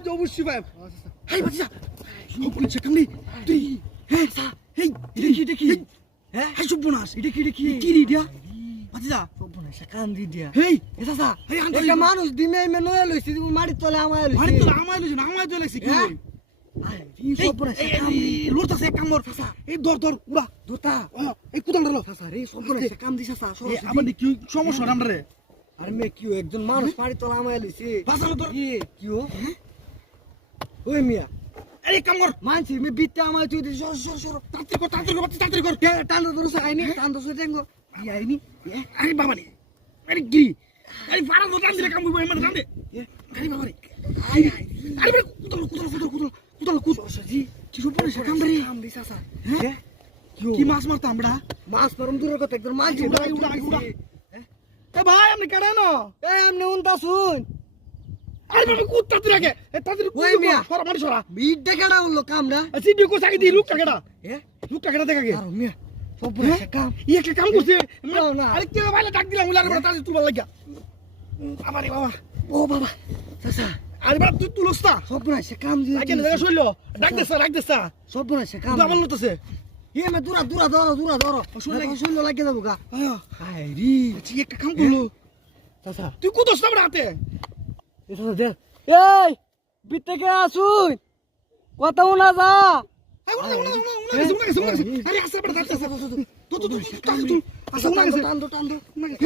যে অবশ্যই ভাই হেই বাচ্চা সব পুলিশ তুই হ্যাঁ হেই দেখি দেখি হ্যাঁ? হেই সর্বনাশ। এটা কি এটা কি? কি রে দিয়া বাচ্চা হেই এ চাচা হেই আনতে একটা মানুষ দিমে ইমে নয়া লইছি মাটির তলে আমায় লইছি। আরে তো আমায় লইছ না আমায় তো কি হ্যাঁ? হই? কি সমস্যা নাম রে? আরে মে কিও একজন মানুষ মাটির তলে আমায় লইছি। কিও ওই মিয়া এই কামড় মানছি মে বিতে আমায় তুই দিছি সর সর সর তাড়াতাড়ি কর তাড়াতাড়ি কর তাড়াতাড়ি কর। টান ধরো আইনি? টান ধরো টেঙ্গো ই আইনি আরে বাবা রে। আরে কি? আরে ফাড়া তো টান দিলে কাম হইব মানে টান দে। আরে বাবা রে। আরে আরে বাবা, কুদাল কুদাল কুদাল কুদাল কুদাল কুদাল সরস্বতী কি রূপরে সে কাম রে? কান্দি চাচা হ্যাঁ? কিও কি মাছ মারতাম আমরা? মাছ পারম দূরের কথা একদম মাছ উড়া, উড়া, উড়া। এ ভাই আমি কেডা না এই আমনে উনতা শুন। আরে বাবা কুদ তাড়াতাড়ি আগে। ওই মিয়া। সরা মারি সরা। বিট দেখাড়া হলো কামরা সাকি দি লুক কেডা এ? লুক কেডা দেখা আর মিয়া সর্বনাশা কাম। ই একটা কাম করছে। না, না। আরে কে ভাইলে ডাক দিলাম উলার বড় তাড়াতাড়ি তুলবার লাগিয়া। আমারে বাবা ও বাবা চাচা। আরে বাবা তুই তুলস না। সর্বনাশা কাম দিয়ে আগে দেখা ডাক দেছা ডাক দেছা সর্বনাশা কাম। তুই আমার লতছে ইয়ে মে দূরা দূরা ধরো দূরা ধরো। শুন লাগি। যাব গা। আয়া। আচ্ছা একটা কাম করল। চাচা। তুই কুদস না হাতে? এই বিট থেকে আসুন। কথা যা। আরে কি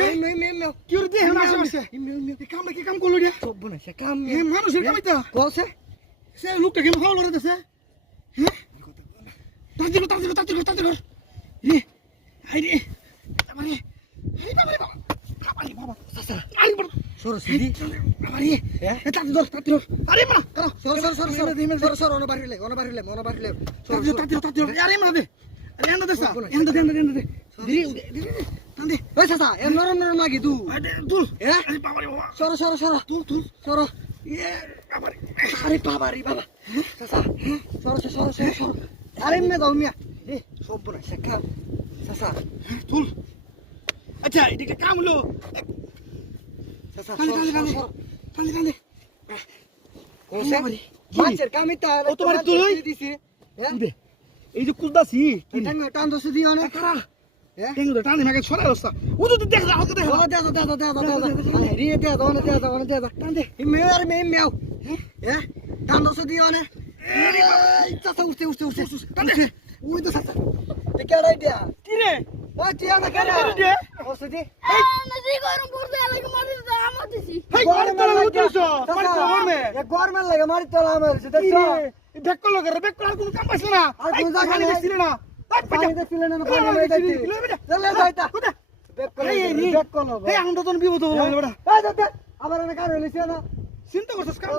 রে না কি রে? সে লোকটা কেন খাওয়া লড়ে দেছে হ্যাঁ? তাড়াতাড়ি তাড়াতাড়ি তাড়াতাড়ি তাড়াতাড়ি। রে আই রে বাবারে আরে বাবারে বাবা। বাবারে বাবা। আরে বাবা। সরস্বতী বাবারে হ্যাঁ? এ? তাড়াতাড়ি ধর তাড়াতাড়ি ধর আরে মানা করো সর সর সর সর সর সর অন বাড়িলে অন বাড়িলে অন বাড়িলে সর তাড়াতাড়ি তাড়াতাড়ি তাড়াতাড়ি আরে মানা দে। আরে এন্ড দে সা এন্ড দে এন্ড দে এন্ড দে ধীরে ধীরে টান দে ওই চাচা এ নরম নরম লাগি তু আরে তুল হ্যাঁ? আরে বাবা সর সর সর। তুল তুল সর। এ বাবারে আরে বাবা রে বাবা। চাচা সর সর সর সর। সর আরে মে দাও মিয়া। এ সর্বনাশা কাম চাচা। তুল আচ্ছা এদিকে কাম হলো এই যে কুলদাসি কি টান টান দছে দিও না কারা হ্যাঁ টেঙ্গু দে টানে মাকে ছড়াই অবস্থা ও তো দেখ না হালকা দেখ ও দে দে দে দে দে দে রি দে দে ওনে দে দে ওনে দে দে টান দে মে আর মে মেও হ্যাঁ টান দছে দিও না এই চাচা উঠতে উঠতে উঠতে টান দে ওই তো চাচা তে কেডাই দিয়া কি রে ও টিয়া না কেডা কেডা দিয়া? ওসে দি নদী গরম? পড়তে লাগে মার তোলা আমার বেক কল বেক কল কোন কাম পাইছ না। আর কোন জায়গা খালি না। করল আবার কার হইছে না। চিন্তা করছস কাম